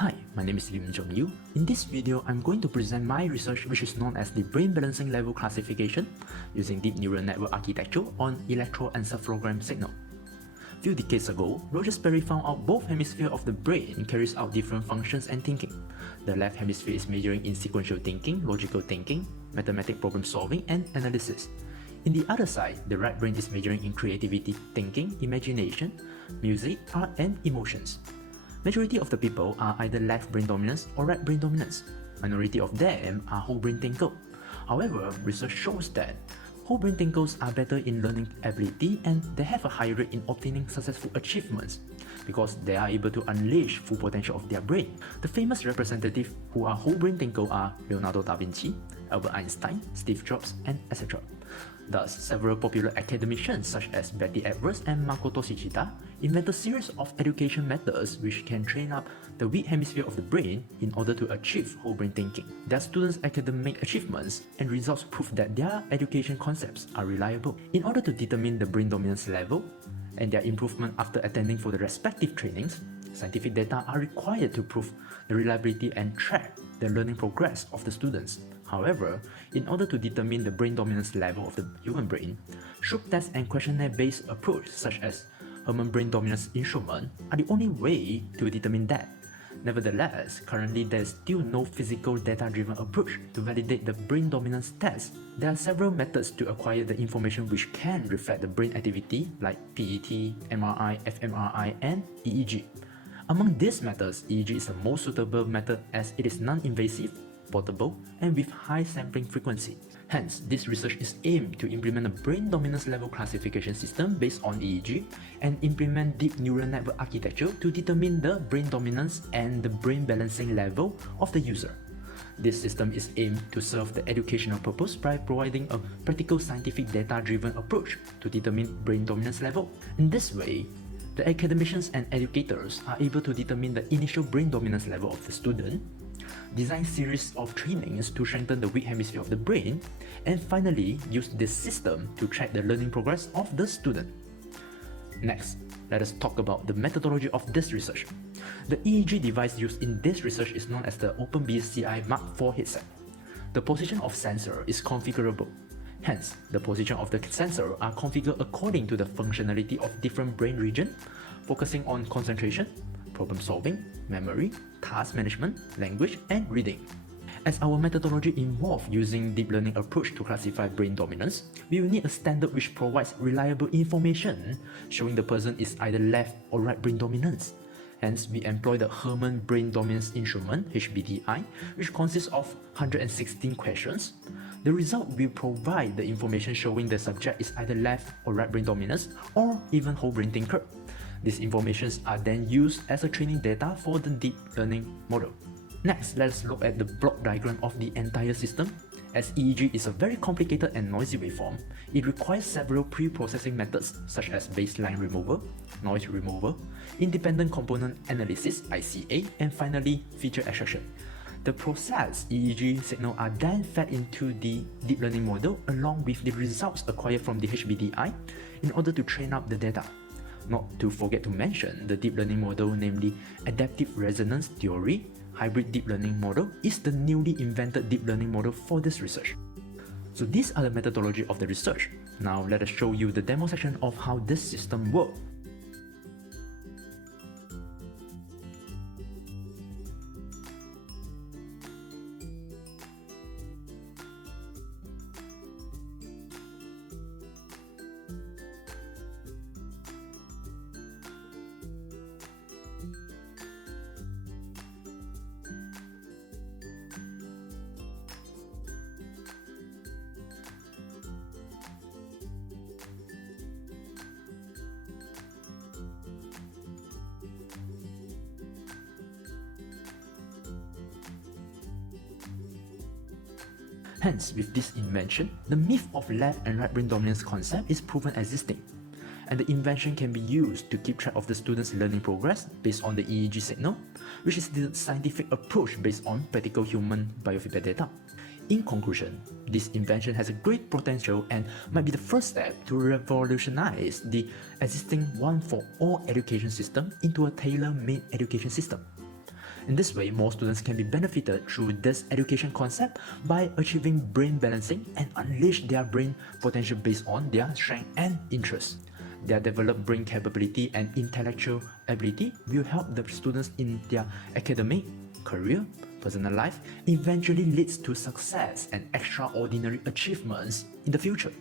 Hi, my name is Lim Jong Yu. In this video, I'm going to present my research which is known as the brain balancing level classification using deep neural network architecture on electroencephalogram signal. Few decades ago, Roger Sperry found out both hemispheres of the brain carries out different functions and thinking. The left hemisphere is majoring in sequential thinking, logical thinking, mathematical problem solving, and analysis. In the other side, the right brain is majoring in creativity, thinking, imagination, music, art, and emotions. Majority of the people are either left brain dominance or right brain dominance. Minority of them are whole brain thinkers. However, research shows that whole brain thinkers are better in learning ability and they have a higher rate in obtaining successful achievements because they are able to unleash full potential of their brain. The famous representatives who are whole brain thinkers are Leonardo da Vinci, Albert Einstein, Steve Jobs, and etc. Thus, several popular academicians such as Betty Edwards and Makoto Shichida invented a series of education methods which can train up the weak hemisphere of the brain in order to achieve whole brain thinking. Their students' academic achievements and results prove that their education concepts are reliable. In order to determine the brain dominance level and their improvement after attending for the respective trainings, scientific data are required to prove the reliability and track the learning progress of the students. However, in order to determine the brain dominance level of the human brain, Shroop test and questionnaire-based approach such as Hermann Brain Dominance Instrument are the only way to determine that. Nevertheless, currently there is still no physical data-driven approach to validate the brain dominance test. There are several methods to acquire the information which can reflect the brain activity like PET, MRI, fMRI, and EEG. Among these methods, EEG is the most suitable method as it is non-invasive, portable, and with high sampling frequency. Hence, this research is aimed to implement a brain dominance level classification system based on EEG and implement deep neural network architecture to determine the brain dominance and the brain balancing level of the user. This system is aimed to serve the educational purpose by providing a practical scientific data-driven approach to determine brain dominance level. In this way, the academicians and educators are able to determine the initial brain dominance level of the student, design series of trainings to strengthen the weak hemisphere of the brain, and finally use this system to track the learning progress of the student. Next, let us talk about the methodology of this research. The EEG device used in this research is known as the OpenBSCI Mark IV headset. The position of sensor is configurable. Hence, the position of the sensor are configured according to the functionality of different brain regions, focusing on concentration, problem solving, memory, task management, language, and reading. As our methodology involves using deep learning approach to classify brain dominance, we will need a standard which provides reliable information showing the person is either left or right brain dominance. Hence, we employ the Hermann Brain Dominance Instrument (HBDI), which consists of 116 questions. The result will provide the information showing the subject is either left or right brain dominance or even whole brain thinker. These informations are then used as a training data for the deep learning model. Next, let's look at the block diagram of the entire system. As EEG is a very complicated and noisy waveform, it requires several pre-processing methods such as baseline removal, noise removal, independent component analysis (ICA), and finally feature extraction. The processed EEG signal are then fed into the deep learning model along with the results acquired from the HBDI in order to train up the data. Not to forget to mention the deep learning model, namely Adaptive Resonance Theory Hybrid Deep Learning Model, is the newly invented deep learning model for this research. So these are the methodology of the research. Now let us show you the demo section of how this system works. Hence, with this invention, the myth of left and right brain dominance concept is proven existing, and the invention can be used to keep track of the student's learning progress based on the EEG signal, which is the scientific approach based on practical human biofeedback data. In conclusion, this invention has a great potential and might be the first step to revolutionize the existing one-for-all education system into a tailor-made education system. In this way, more students can be benefited through this education concept by achieving brain balancing and unleash their brain potential based on their strength and interests. Their developed brain capability and intellectual ability will help the students in their academic, career, personal life, eventually leads to success and extraordinary achievements in the future.